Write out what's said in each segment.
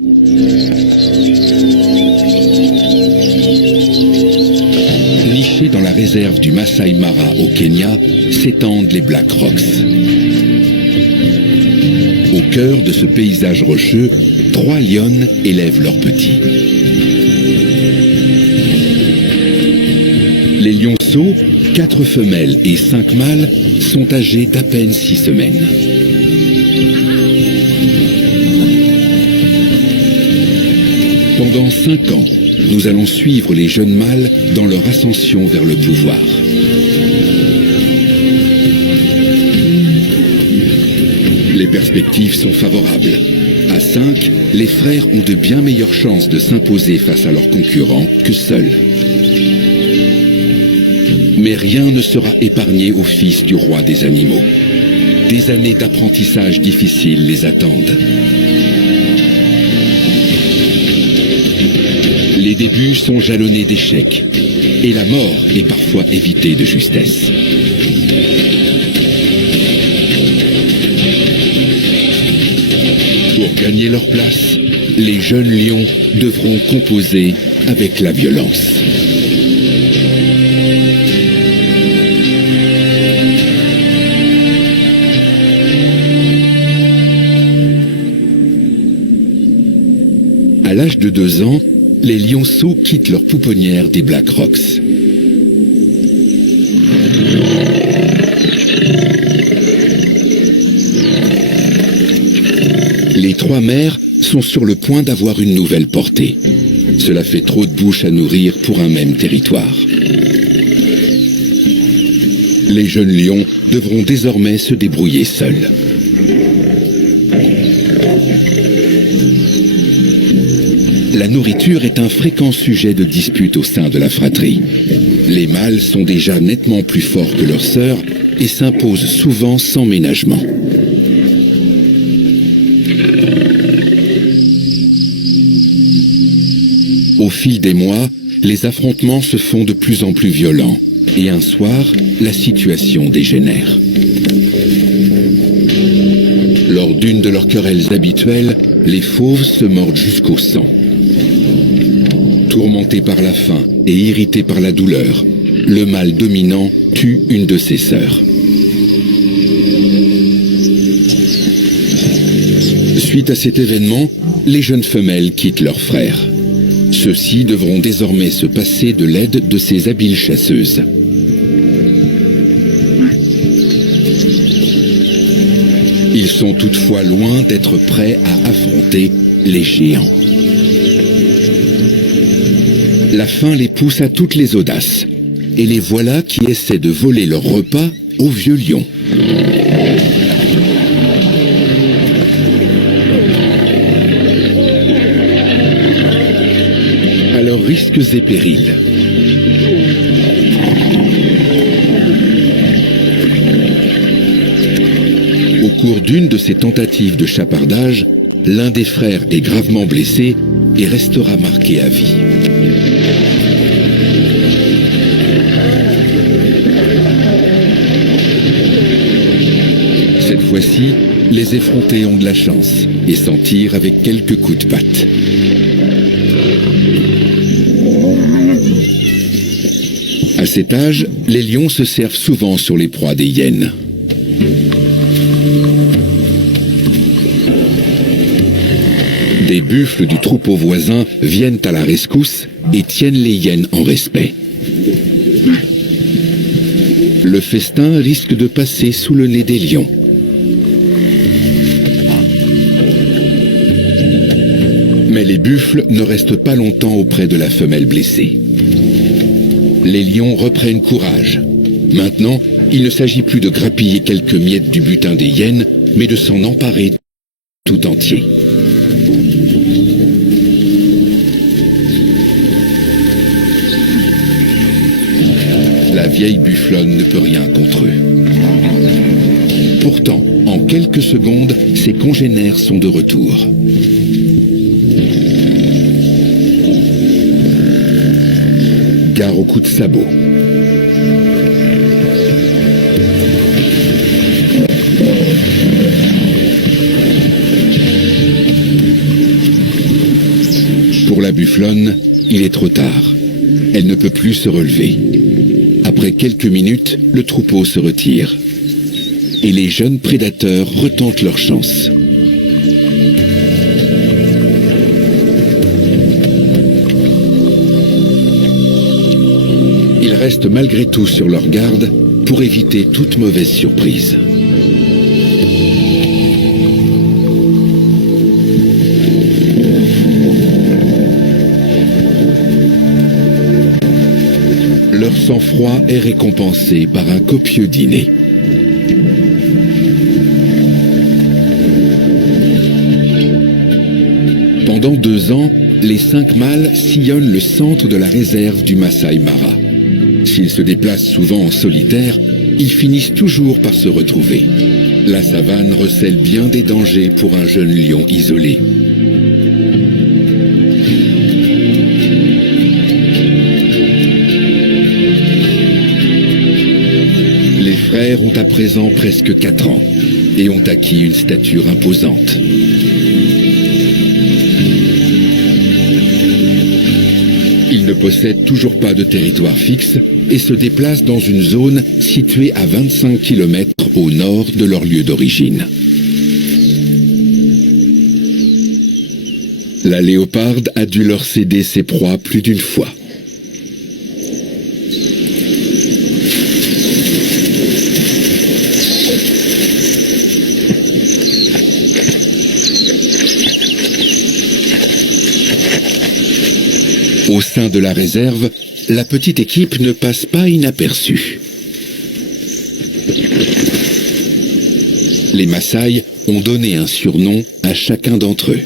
Nichés dans la réserve du Masai Mara au Kenya, s'étendent les Black Rocks. Au cœur de ce paysage rocheux, 3 lionnes élèvent leurs petits. Les lionceaux, 4 femelles et 5 mâles, sont âgés d'à peine 6 semaines. Pendant 5 ans, nous allons suivre les jeunes mâles dans leur ascension vers le pouvoir. Les perspectives sont favorables. À 5, les frères ont de bien meilleures chances de s'imposer face à leurs concurrents que seuls. Mais rien ne sera épargné aux fils du roi des animaux. Des années d'apprentissage difficiles les attendent. Les débuts sont jalonnés d'échecs, et la mort est parfois évitée de justesse. Pour gagner leur place, les jeunes lions devront composer avec la violence. À l'âge de 2 ans, les lionceaux quittent leur pouponnière des Black Rocks. Les 3 mères sont sur le point d'avoir une nouvelle portée. Cela fait trop de bouches à nourrir pour un même territoire. Les jeunes lions devront désormais se débrouiller seuls. La nourriture est un fréquent sujet de dispute au sein de la fratrie. Les mâles sont déjà nettement plus forts que leurs sœurs et s'imposent souvent sans ménagement. Au fil des mois, les affrontements se font de plus en plus violents et un soir, la situation dégénère. Lors d'une de leurs querelles habituelles, les fauves se mordent jusqu'au sang. Tourmenté par la faim et irrité par la douleur, le mâle dominant tue une de ses sœurs. Suite à cet événement, les jeunes femelles quittent leurs frères. Ceux-ci devront désormais se passer de l'aide de ces habiles chasseuses. Ils sont toutefois loin d'être prêts à affronter les géants. La faim les pousse à toutes les audaces, et les voilà qui essaient de voler leur repas aux vieux lions. À leurs risques et périls. Au cours d'une de ces tentatives de chapardage, l'un des frères est gravement blessé et restera marqué à vie. Cette fois-ci, les effrontés ont de la chance et s'en tirent avec quelques coups de patte. À cet âge, les lions se servent souvent sur les proies des hyènes. Des buffles du troupeau voisin viennent à la rescousse et tiennent les hyènes en respect. Le festin risque de passer sous le nez des lions. Mais les buffles ne restent pas longtemps auprès de la femelle blessée. Les lions reprennent courage. Maintenant, il ne s'agit plus de grappiller quelques miettes du butin des hyènes, mais de s'en emparer tout entier. La vieille bufflonne ne peut rien contre eux. Pourtant, en quelques secondes, ses congénères sont de retour. Gare au coup de sabot. Pour la bufflonne, il est trop tard. Elle ne peut plus se relever. Après quelques minutes, le troupeau se retire. Et les jeunes prédateurs retentent leur chance. Ils restent malgré tout sur leur garde pour éviter toute mauvaise surprise. Leur sang-froid est récompensé par un copieux dîner. Pendant 2 ans, les 5 mâles sillonnent le centre de la réserve du Masai Mara. S'ils se déplacent souvent en solitaire, ils finissent toujours par se retrouver. La savane recèle bien des dangers pour un jeune lion isolé. Les frères ont à présent presque 4 ans et ont acquis une stature imposante. Ils ne possèdent toujours pas de territoire fixe et se déplacent dans une zone située à 25 km au nord de leur lieu d'origine. La léoparde a dû leur céder ses proies plus d'une fois. Au sein de la réserve, la petite équipe ne passe pas inaperçue. Les Maasai ont donné un surnom à chacun d'entre eux.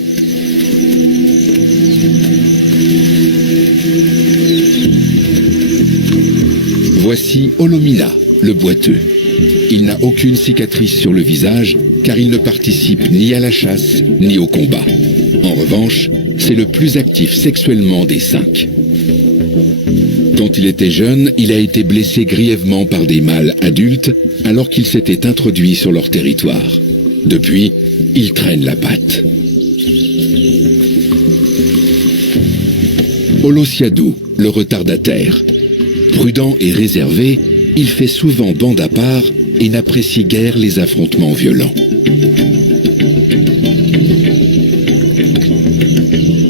Voici Olomina, le boiteux. Il n'a aucune cicatrice sur le visage car il ne participe ni à la chasse ni au combat. En revanche, c'est le plus actif sexuellement des 5. Quand il était jeune, il a été blessé grièvement par des mâles adultes alors qu'il s'était introduit sur leur territoire. Depuis, il traîne la patte. Olosiadou, le retardataire. Prudent et réservé, il fait souvent bande à part et n'apprécie guère les affrontements violents.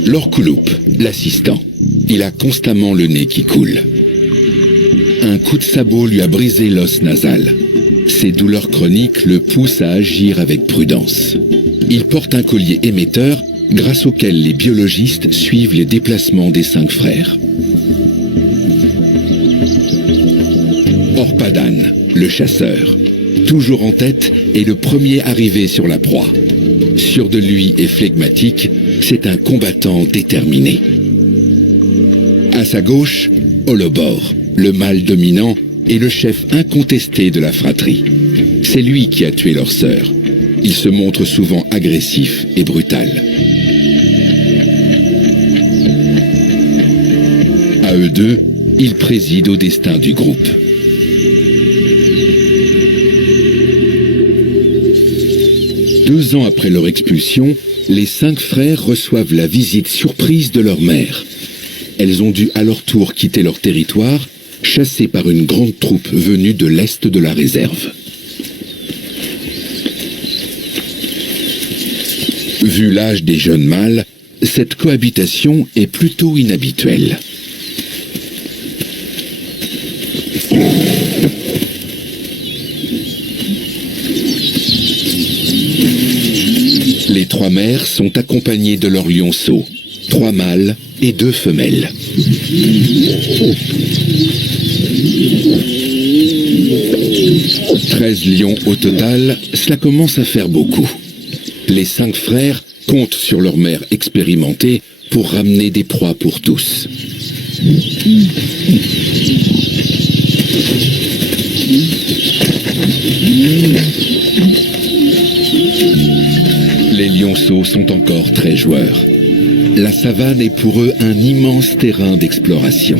Lorkouloup, l'assistant. Il a constamment le nez qui coule. Un coup de sabot lui a brisé l'os nasal. Ses douleurs chroniques le poussent à agir avec prudence. Il porte un collier émetteur grâce auquel les biologistes suivent les déplacements des 5 frères. Orpadan, le chasseur. Toujours en tête et le premier arrivé sur la proie. Sûr de lui et flegmatique, c'est un combattant déterminé. À sa gauche, Olobor, le mâle dominant et le chef incontesté de la fratrie. C'est lui qui a tué leur sœur. Il se montre souvent agressif et brutal. À eux deux, ils président au destin du groupe. Deux ans après leur expulsion, les 5 frères reçoivent la visite surprise de leur mère. Elles ont dû à leur tour quitter leur territoire, chassées par une grande troupe venue de l'est de la réserve. Vu l'âge des jeunes mâles, cette cohabitation est plutôt inhabituelle. Les 3 mères sont accompagnées de leurs lionceaux, 3 mâles et 2 femelles. « 13 lions au total, cela commence à faire beaucoup. Les 5 frères comptent sur leur mère expérimentée pour ramener des proies pour tous. Les lionceaux sont encore très joueurs. La savane est pour eux un immense terrain d'exploration.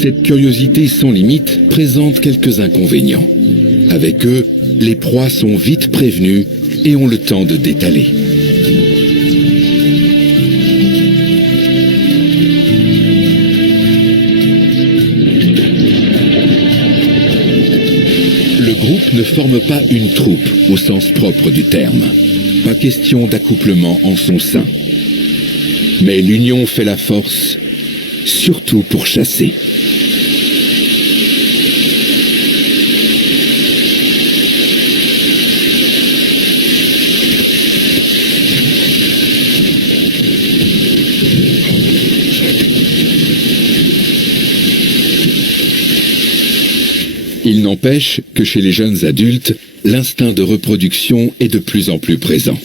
Cette curiosité sans limite présente quelques inconvénients. Avec eux, les proies sont vite prévenues et ont le temps de détaler. Le groupe ne forme pas une troupe au sens propre du terme. Pas question d'accouplement en son sein. Mais l'union fait la force, surtout pour chasser. Il n'empêche que chez les jeunes adultes, l'instinct de reproduction est de plus en plus présent.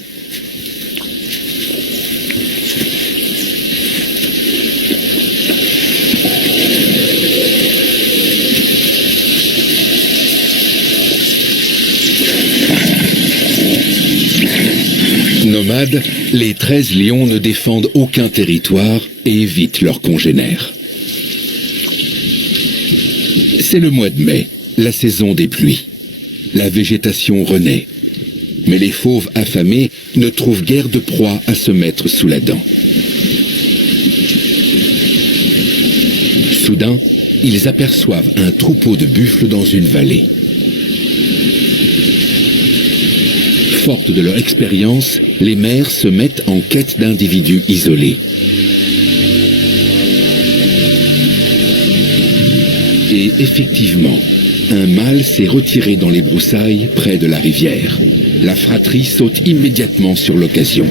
Nomades, les 13 lions ne défendent aucun territoire et évitent leurs congénères. C'est le mois de mai, la saison des pluies. La végétation renaît. Mais les fauves affamés ne trouvent guère de proie à se mettre sous la dent. Soudain, ils aperçoivent un troupeau de buffles dans une vallée. Fortes de leur expérience, les mères se mettent en quête d'individus isolés. Et effectivement, un mâle s'est retiré dans les broussailles près de la rivière. La fratrie saute immédiatement sur l'occasion.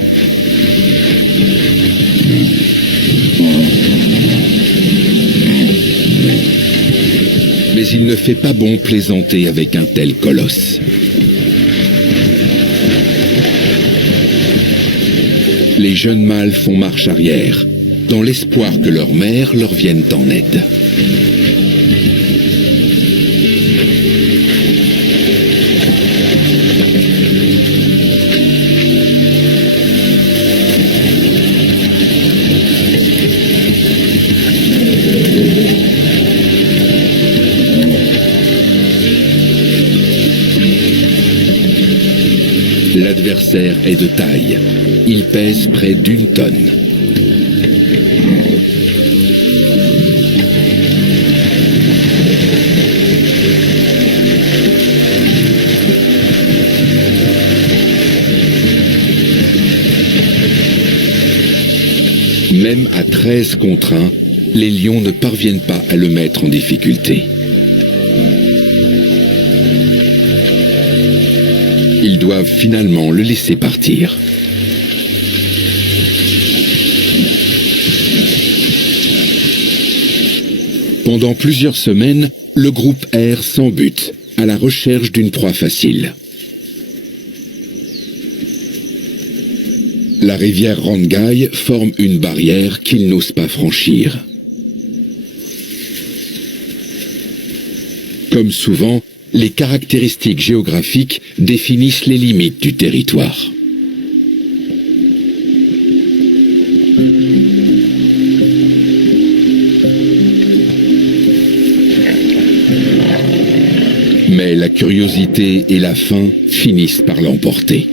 Mais il ne fait pas bon plaisanter avec un tel colosse. Les jeunes mâles font marche arrière, dans l'espoir que leurs mères leur viennent en aide. L'adversaire est de taille. Il pèse près d'1 tonne. Même à 13 contre 1, les lions ne parviennent pas à le mettre en difficulté. Ils doivent finalement le laisser partir. Pendant plusieurs semaines, le groupe erre sans but, à la recherche d'une proie facile. La rivière Rangai forme une barrière qu'ils n'osent pas franchir. Comme souvent, les caractéristiques géographiques définissent les limites du territoire. Mais la curiosité et la faim finissent par l'emporter.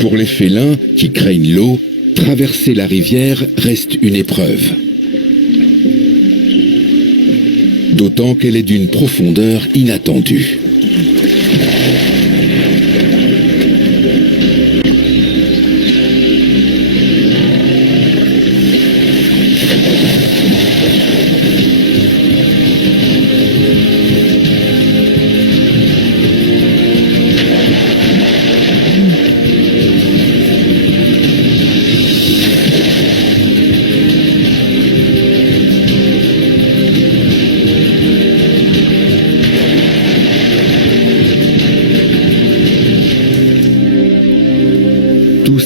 Pour les félins qui craignent l'eau, traverser la rivière reste une épreuve. D'autant qu'elle est d'une profondeur inattendue.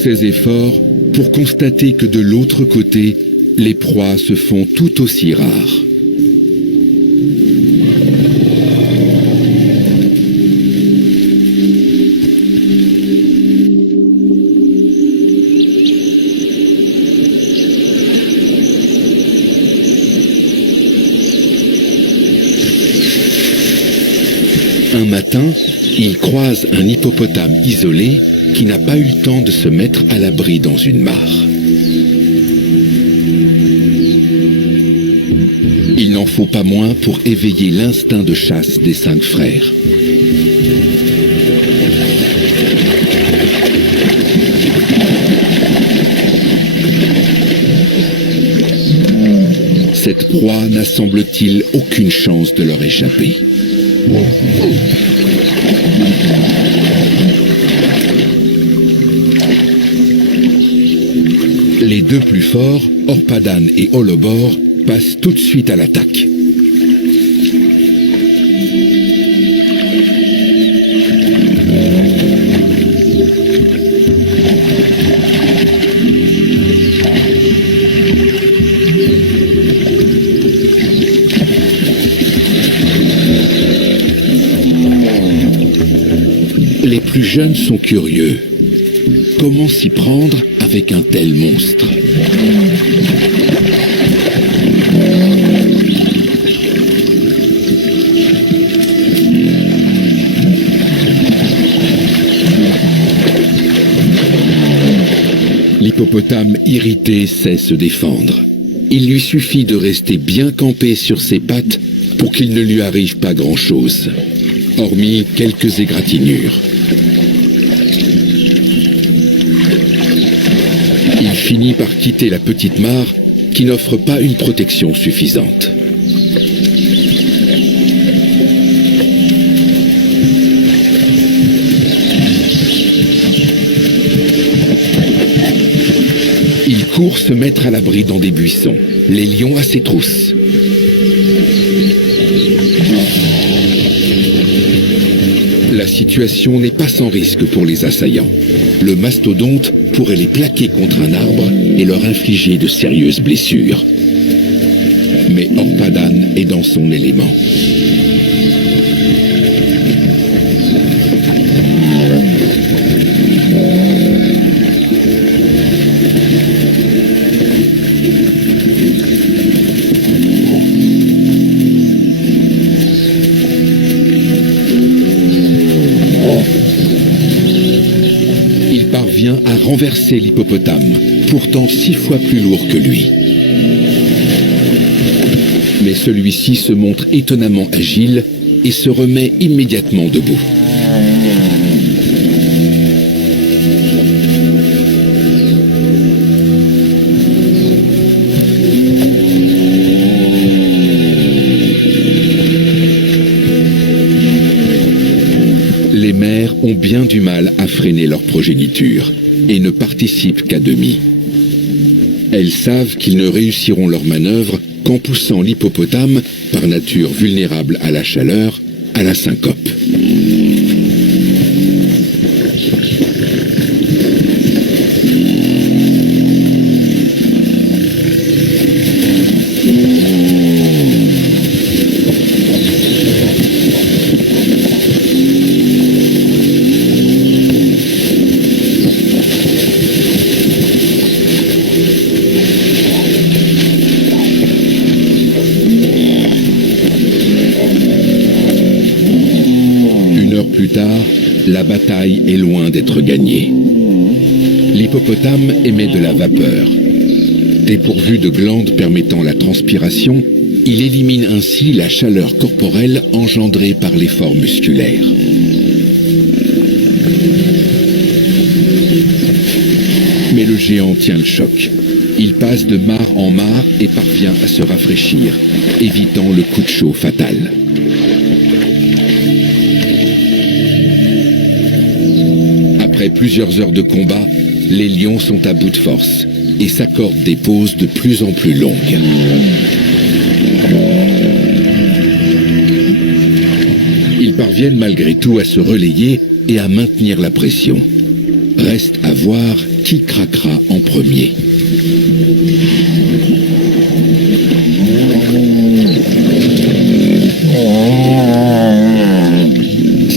Ces efforts pour constater que de l'autre côté, les proies se font tout aussi rares. Un matin, il croise un hippopotame isolé qui n'a pas eu le temps de se mettre à l'abri dans une mare. Il n'en faut pas moins pour éveiller l'instinct de chasse des 5 frères. Cette proie n'a, semble-t-il, aucune chance de leur échapper. Les 2 plus forts, Orpadan et Holobor, passent tout de suite à l'attaque. Les plus jeunes sont curieux. Comment s'y prendre avec un tel monstre ? L'hippopotame irrité sait se défendre. Il lui suffit de rester bien campé sur ses pattes pour qu'il ne lui arrive pas grand-chose, hormis quelques égratignures. Il finit par quitter la petite mare qui n'offre pas une protection suffisante. Il court se mettre à l'abri dans des buissons, les lions à ses trousses. La situation n'est pas sans risque pour les assaillants. Le mastodonte pourrait les plaquer contre un arbre et leur infliger de sérieuses blessures. Mais Orpadan est dans son élément. Il parvient à renverser l'hippopotame, pourtant 6 fois plus lourd que lui. Mais celui-ci se montre étonnamment agile et se remet immédiatement debout. Les mères ont bien du mal à freiner leur progéniture et ne participent qu'à demi. Elles savent qu'ils ne réussiront leur manœuvre qu'en poussant l'hippopotame, par nature vulnérable à la chaleur, à la syncope. Plus tard, la bataille est loin d'être gagnée. L'hippopotame émet de la vapeur. Dépourvu de glandes permettant la transpiration, il élimine ainsi la chaleur corporelle engendrée par l'effort musculaire. Mais le géant tient le choc. Il passe de mare en mare et parvient à se rafraîchir, évitant le coup de chaud fatal. Après plusieurs heures de combat, les lions sont à bout de force et s'accordent des pauses de plus en plus longues. Ils parviennent malgré tout à se relayer et à maintenir la pression. Reste à voir qui craquera en premier.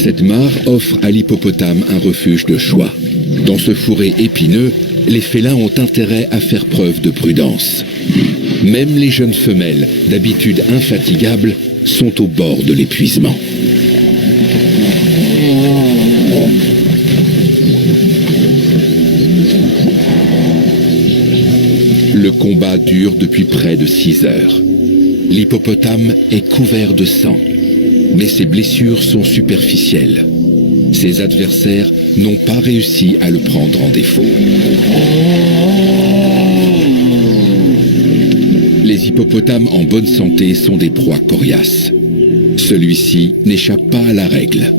Cette mare offre à l'hippopotame un refuge de choix. Dans ce fourré épineux, les félins ont intérêt à faire preuve de prudence. Même les jeunes femelles, d'habitude infatigables, sont au bord de l'épuisement. Le combat dure depuis près de 6 heures. L'hippopotame est couvert de sang, mais ses blessures sont superficielles. Ses adversaires n'ont pas réussi à le prendre en défaut. Les hippopotames en bonne santé sont des proies coriaces. Celui-ci n'échappe pas à la règle.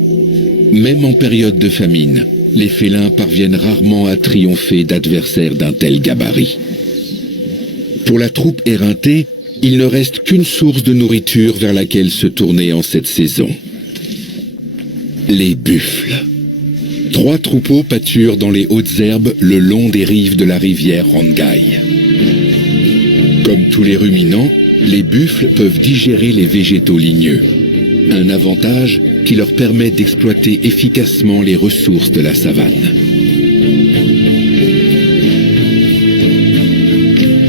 Même en période de famine, les félins parviennent rarement à triompher d'adversaires d'un tel gabarit. Pour la troupe éreintée, il ne reste qu'une source de nourriture vers laquelle se tourner en cette saison. Les buffles. 3 troupeaux pâturent dans les hautes herbes le long des rives de la rivière Rongai. Comme tous les ruminants, les buffles peuvent digérer les végétaux ligneux. Un avantage qui leur permet d'exploiter efficacement les ressources de la savane.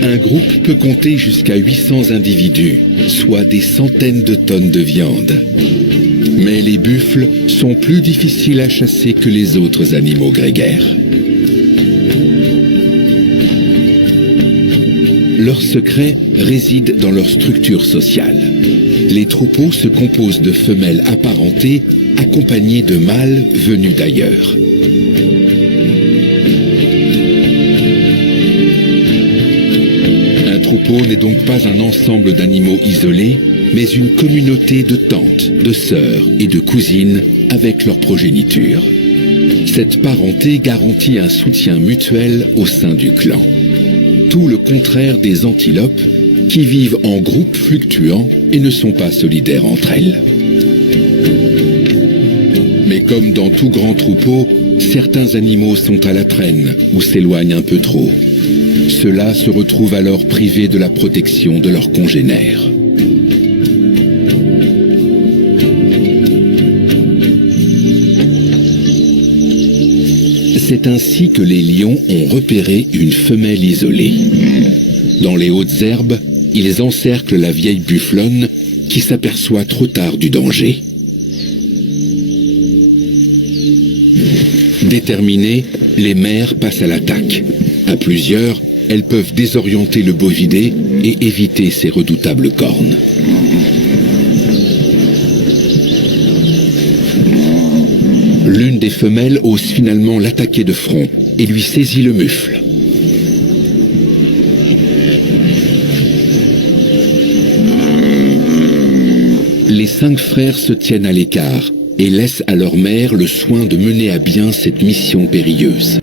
Un groupe peut compter jusqu'à 800 individus, soit des centaines de tonnes de viande. Mais les buffles sont plus difficiles à chasser que les autres animaux grégaires. Leur secret réside dans leur structure sociale. Les troupeaux se composent de femelles apparentées accompagnées de mâles venus d'ailleurs. Un troupeau n'est donc pas un ensemble d'animaux isolés, mais une communauté de tantes, de sœurs et de cousines avec leur progéniture. Cette parenté garantit un soutien mutuel au sein du clan. Tout le contraire des antilopes, qui vivent en groupes fluctuants et ne sont pas solidaires entre elles. Mais comme dans tout grand troupeau, certains animaux sont à la traîne ou s'éloignent un peu trop. Ceux-là se retrouvent alors privés de la protection de leurs congénères. C'est ainsi que les lions ont repéré une femelle isolée. Dans les hautes herbes, ils encerclent la vieille bufflonne qui s'aperçoit trop tard du danger. Déterminées, les mères passent à l'attaque. À plusieurs, elles peuvent désorienter le bovidé et éviter ses redoutables cornes. L'une des femelles ose finalement l'attaquer de front et lui saisit le mufle. Les 5 frères se tiennent à l'écart et laissent à leur mère le soin de mener à bien cette mission périlleuse.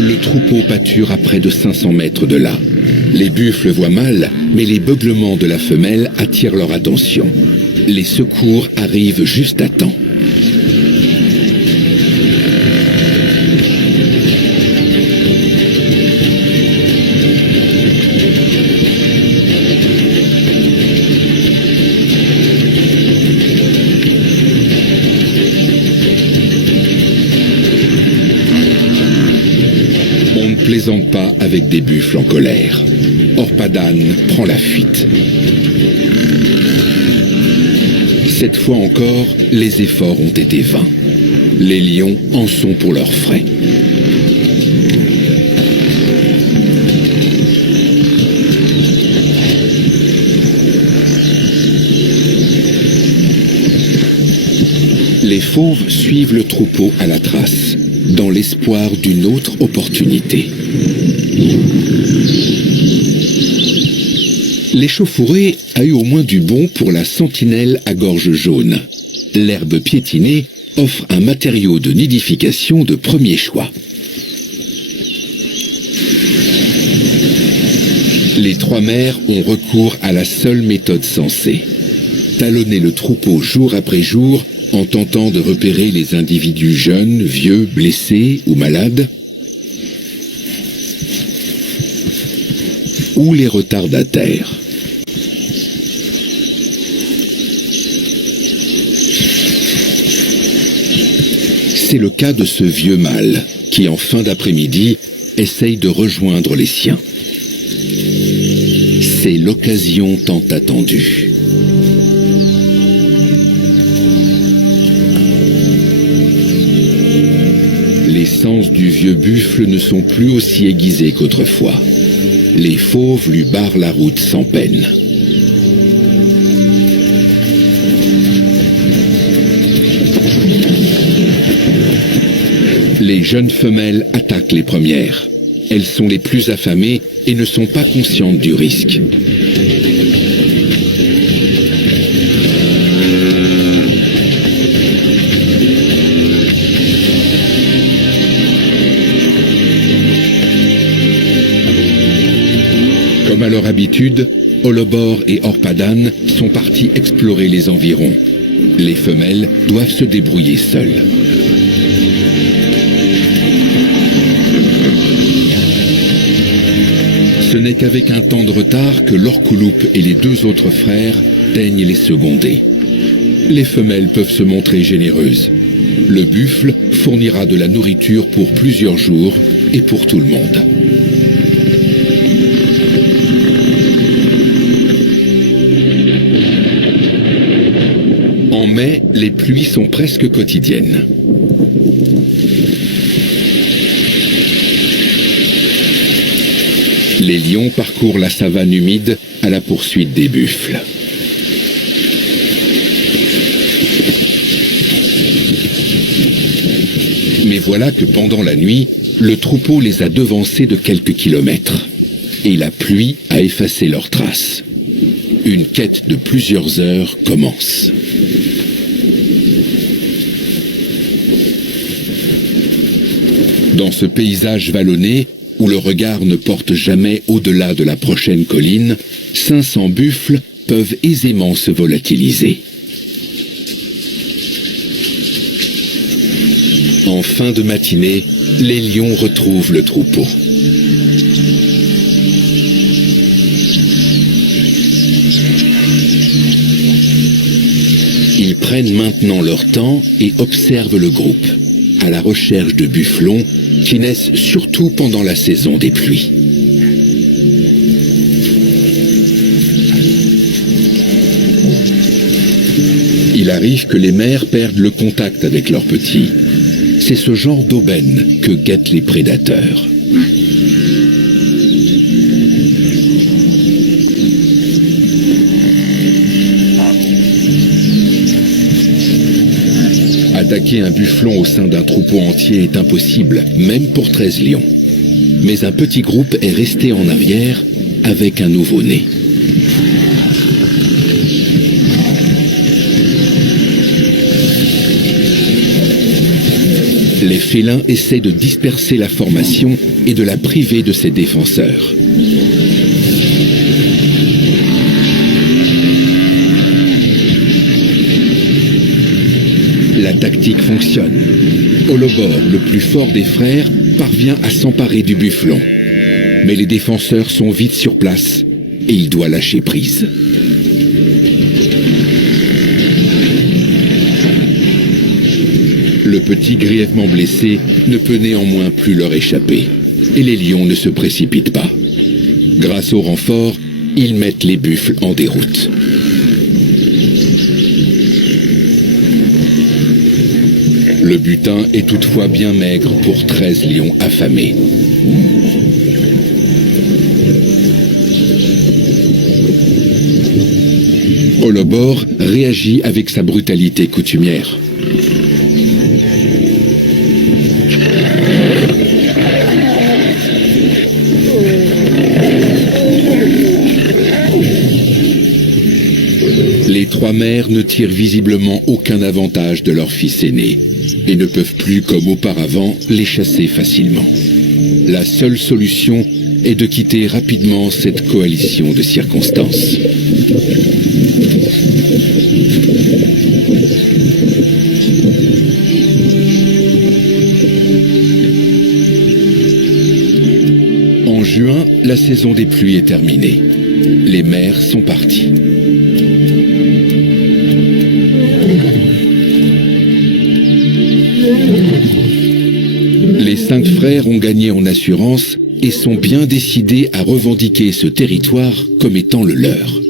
Le troupeau pâture à près de 500 mètres de là. Les buffles voient mal, mais les beuglements de la femelle attirent leur attention. Les secours arrivent juste à temps. On ne plaisante pas avec des buffles en colère. Orpadan prend la fuite. Cette fois encore, les efforts ont été vains. Les lions en sont pour leurs frais. Les fauves suivent le troupeau à la trace, dans l'espoir d'une autre opportunité. L'échauffourée a eu au moins du bon pour la sentinelle à gorge jaune. L'herbe piétinée offre un matériau de nidification de premier choix. Les 3 mères ont recours à la seule méthode sensée. Talonner le troupeau jour après jour en tentant de repérer les individus jeunes, vieux, blessés ou malades, ou les retardataires. C'est le cas de ce vieux mâle qui, en fin d'après-midi, essaye de rejoindre les siens. C'est l'occasion tant attendue. sens du vieux buffle ne sont plus aussi aiguisés qu'autrefois. Les fauves lui barrent la route sans peine. Les jeunes femelles attaquent les premières. Elles sont les plus affamées et ne sont pas conscientes du risque. Comme à leur habitude, Holobor et Orpadan sont partis explorer les environs. Les femelles doivent se débrouiller seules. Ce n'est qu'avec un temps de retard que Lorkulup et les deux autres frères daignent les seconder. Les femelles peuvent se montrer généreuses. Le buffle fournira de la nourriture pour plusieurs jours et pour tout le monde. En mai, les pluies sont presque quotidiennes. Les lions parcourent la savane humide à la poursuite des buffles. Mais voilà que pendant la nuit, le troupeau les a devancés de quelques kilomètres. Et la pluie a effacé leurs traces. Une quête de plusieurs heures commence. Dans ce paysage vallonné, où le regard ne porte jamais au-delà de la prochaine colline, 500 buffles peuvent aisément se volatiliser. En fin de matinée, les lions retrouvent le troupeau. Ils prennent maintenant leur temps et observent le groupe, à la recherche de bufflons qui naissent surtout pendant la saison des pluies. Il arrive que les mères perdent le contact avec leurs petits. C'est ce genre d'aubaine que guettent les prédateurs. Attaquer un bufflon au sein d'un troupeau entier est impossible, même pour 13 lions. Mais un petit groupe est resté en arrière avec un nouveau-né. Les félins essaient de disperser la formation et de la priver de ses défenseurs. La tactique fonctionne. Holobor, le plus fort des frères, parvient à s'emparer du bufflon. Mais les défenseurs sont vite sur place et il doit lâcher prise. Le petit grièvement blessé ne peut néanmoins plus leur échapper. Et les lions ne se précipitent pas. Grâce au renfort, ils mettent les buffles en déroute. Le butin est toutefois bien maigre pour 13 lions affamés. Holobor réagit avec sa brutalité coutumière. Les trois mères ne tirent visiblement aucun avantage de leur fils aîné et ne peuvent plus, comme auparavant, les chasser facilement. La seule solution est de quitter rapidement cette coalition de circonstances. En juin, la saison des pluies est terminée. Les mères sont parties. Les 5 frères ont gagné en assurance et sont bien décidés à revendiquer ce territoire comme étant le leur.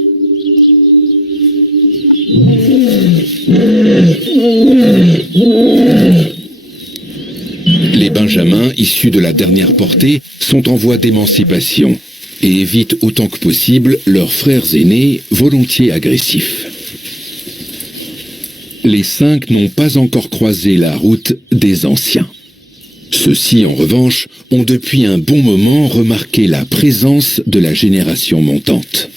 Les benjamins, issus de la dernière portée, sont en voie d'émancipation et évitent autant que possible leurs frères aînés, volontiers agressifs. Les 5 n'ont pas encore croisé la route des anciens. Ceux-ci, en revanche, ont depuis un bon moment remarqué la présence de la génération montante.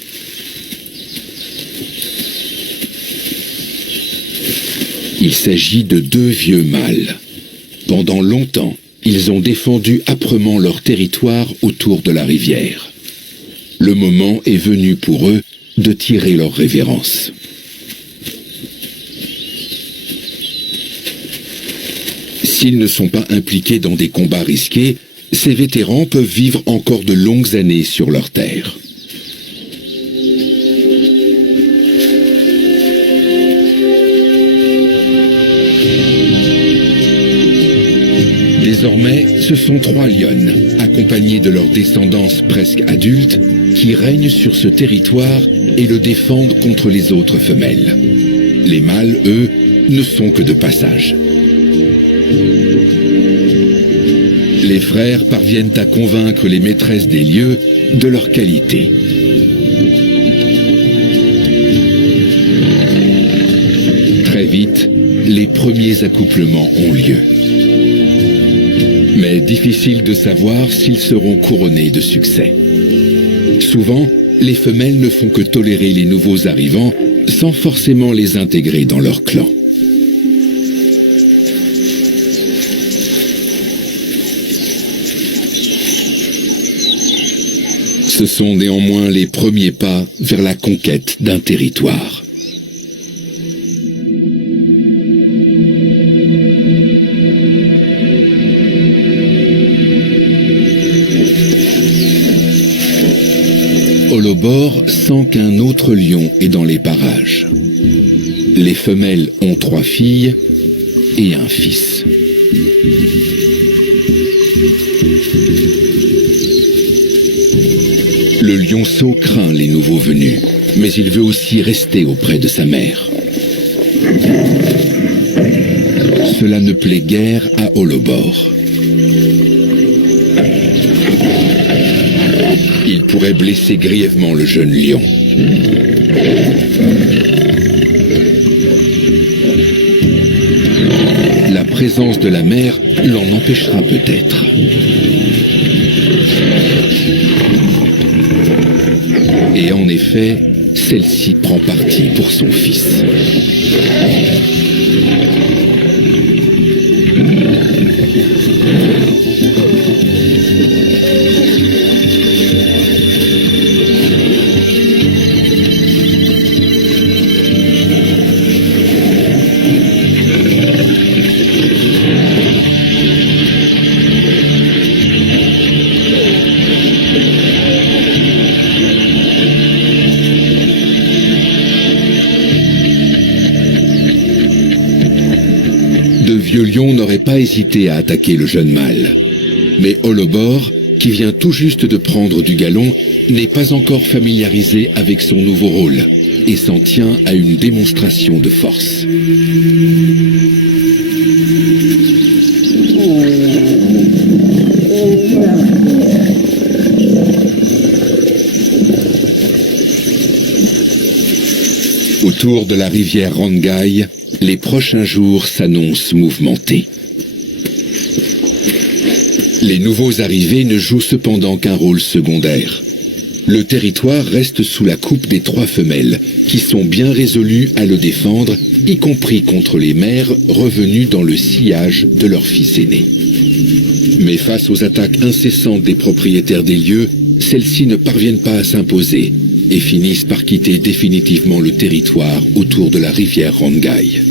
Il s'agit de 2 vieux mâles. Pendant longtemps, ils ont défendu âprement leur territoire autour de la rivière. Le moment est venu pour eux de tirer leur révérence. S'ils ne sont pas impliqués dans des combats risqués, ces vétérans peuvent vivre encore de longues années sur leur terre. Désormais, ce sont 3 lionnes, accompagnées de leur descendance presque adulte, qui règnent sur ce territoire et le défendent contre les autres femelles. Les mâles, eux, ne sont que de passage. Les frères parviennent à convaincre les maîtresses des lieux de leur qualité. Très vite, les premiers accouplements ont lieu. Mais difficile de savoir s'ils seront couronnés de succès. Souvent, les femelles ne font que tolérer les nouveaux arrivants sans forcément les intégrer dans leur clan. Ce sont néanmoins les premiers pas vers la conquête d'un territoire. Holobor sent qu'un autre lion est dans les parages. Les femelles ont 3 filles et un fils. Le lionceau craint les nouveaux venus, mais il veut aussi rester auprès de sa mère. Cela ne plaît guère à Holobor. Il pourrait blesser grièvement le jeune lion. La présence de la mère l'en empêchera peut-être. Et en effet, celle-ci prend parti pour son fils. Le lion n'aurait pas hésité à attaquer le jeune mâle. Mais Holobor, qui vient tout juste de prendre du galon, n'est pas encore familiarisé avec son nouveau rôle et s'en tient à une démonstration de force. Autour de la rivière Rangai, les prochains jours s'annoncent mouvementés. Les nouveaux arrivés ne jouent cependant qu'un rôle secondaire. Le territoire reste sous la coupe des 3 femelles, qui sont bien résolues à le défendre, y compris contre les mères revenues dans le sillage de leur fils aîné. Mais face aux attaques incessantes des propriétaires des lieux, celles-ci ne parviennent pas à s'imposer et finissent par quitter définitivement le territoire autour de la rivière Rangai.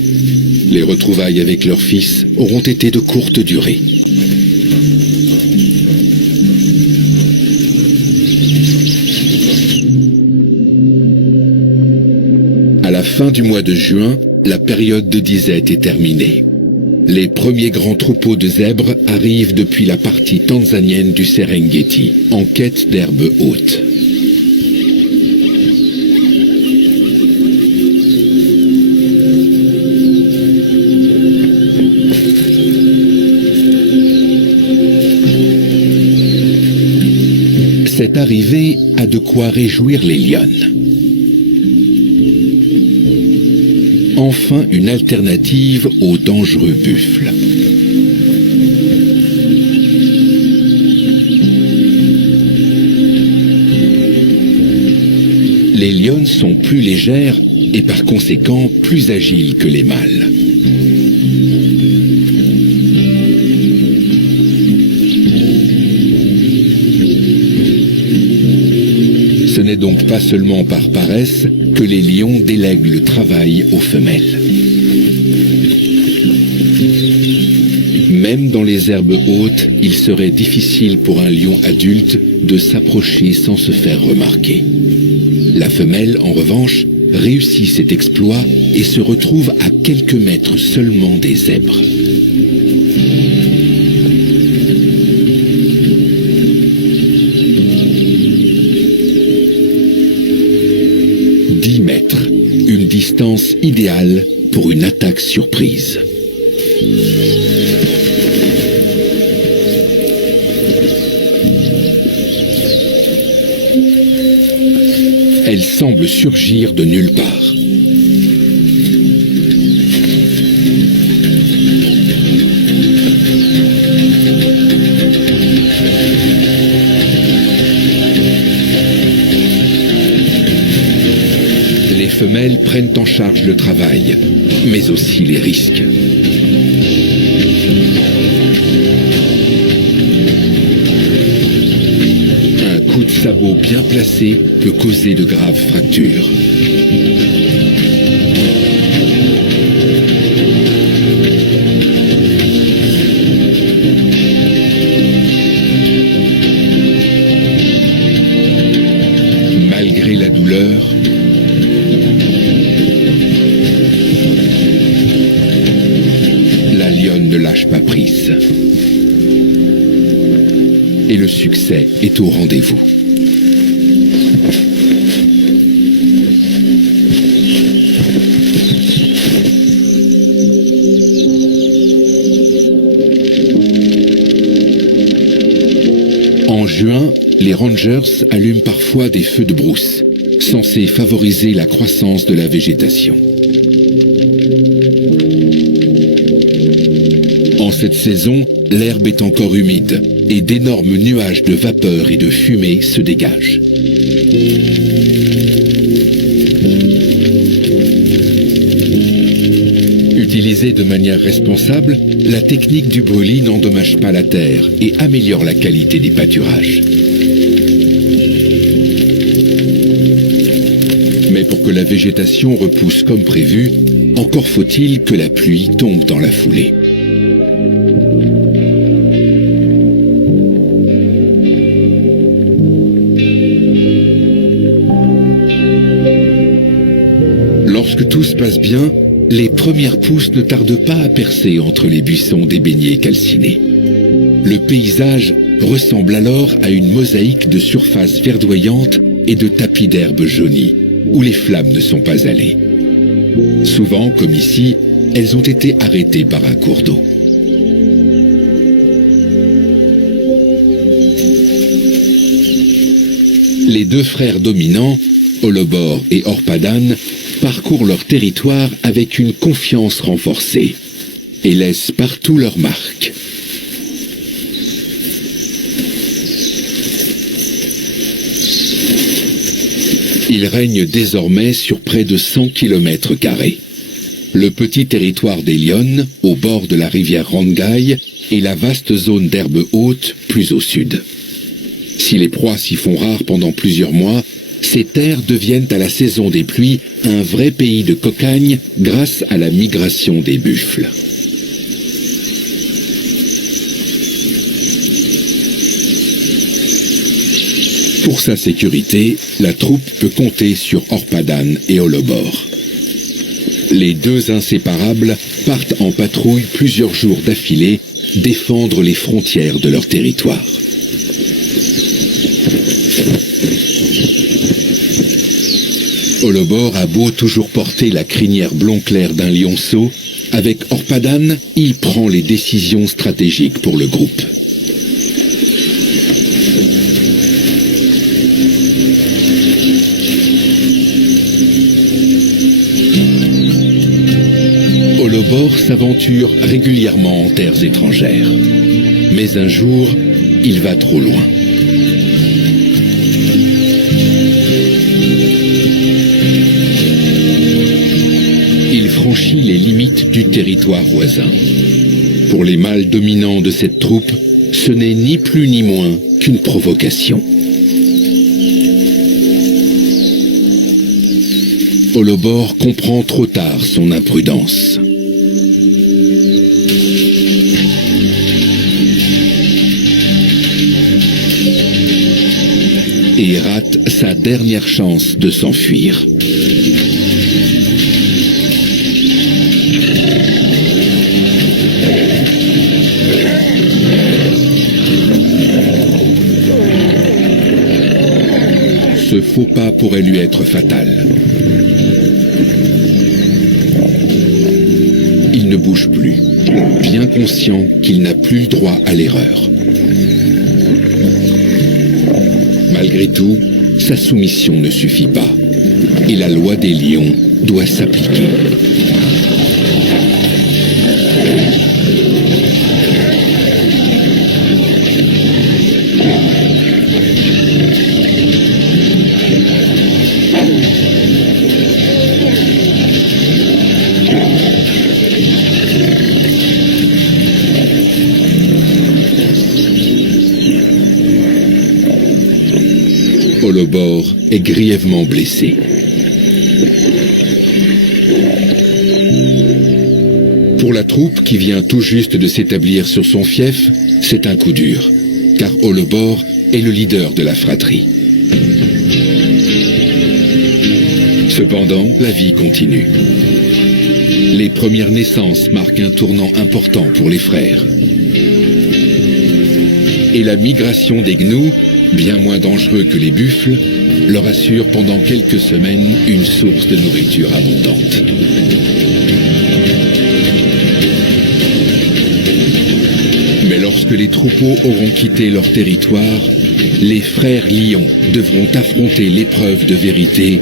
Les retrouvailles avec leur fils auront été de courte durée. À la fin du mois de juin, la période de disette est terminée. Les premiers grands troupeaux de zèbres arrivent depuis la partie tanzanienne du Serengeti, en quête d'herbes hautes. Cette arrivée a de quoi réjouir les lionnes. Enfin une alternative au dangereux buffle. Les lionnes sont plus légères et par conséquent plus agiles que les mâles. Ce n'est donc pas seulement par paresse que les lions délèguent le travail aux femelles. Même dans les herbes hautes, il serait difficile pour un lion adulte de s'approcher sans se faire remarquer. La femelle, en revanche, réussit cet exploit et se retrouve à quelques mètres seulement des zèbres. Une distance idéale pour une attaque surprise. Elle semble surgir de nulle part. Les femelles prennent en charge le travail, mais aussi les risques. Un coup de sabot bien placé peut causer de graves fractures. Malgré la douleur, la lionne ne lâche pas prise. Et le succès est au rendez-vous. En juin, les rangers allument parfois des feux de brousse, censés favoriser la croissance de la végétation. En cette saison, l'herbe est encore humide et d'énormes nuages de vapeur et de fumée se dégagent. Utilisée de manière responsable, la technique du brûlis n'endommage pas la terre et améliore la qualité des pâturages. Mais pour que la végétation repousse comme prévu, encore faut-il que la pluie tombe dans la foulée. Lorsque tout se passe bien, les premières pousses ne tardent pas à percer entre les buissons des beignets calcinés. Le paysage ressemble alors à une mosaïque de surfaces verdoyantes et de tapis d'herbes jaunies, où les flammes ne sont pas allées. Souvent, comme ici, elles ont été arrêtées par un cours d'eau. Les deux frères dominants, Holobor et Orpadan, parcourent leur territoire avec une confiance renforcée et laissent partout leurs marques. Ils règnent désormais sur près de 100 km². Le petit territoire des lionnes, au bord de la rivière Rangai, et la vaste zone d'herbe haute, plus au sud. Si les proies s'y font rares pendant plusieurs mois, ces terres deviennent à la saison des pluies un vrai pays de cocagne grâce à la migration des buffles. Pour sa sécurité, la troupe peut compter sur Orpadan et Holobor. Les deux inséparables partent en patrouille plusieurs jours d'affilée, défendre les frontières de leur territoire. Holobor a beau toujours porter la crinière blond clair d'un lionceau, avec Orpadan, il prend les décisions stratégiques pour le groupe. s'aventure régulièrement en terres étrangères. Mais un jour, il va trop loin. Il franchit les limites du territoire voisin. Pour les mâles dominants de cette troupe, ce n'est ni plus ni moins qu'une provocation. Holobor comprend trop tard son imprudence. Et rate sa dernière chance de s'enfuir. Ce faux pas pourrait lui être fatal. Il ne bouge plus, bien conscient qu'il n'a plus le droit à l'erreur. Malgré tout, sa soumission ne suffit pas, et la loi des lions doit s'appliquer. Holobor est grièvement blessé. Pour la troupe qui vient tout juste de s'établir sur son fief, c'est un coup dur, car Holobor est le leader de la fratrie. Cependant, la vie continue. Les premières naissances marquent un tournant important pour les frères. Et la migration des gnous, bien moins dangereux que les buffles, leur assure pendant quelques semaines une source de nourriture abondante. Mais lorsque les troupeaux auront quitté leur territoire, les frères lions devront affronter l'épreuve de vérité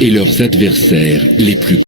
et leurs adversaires les plus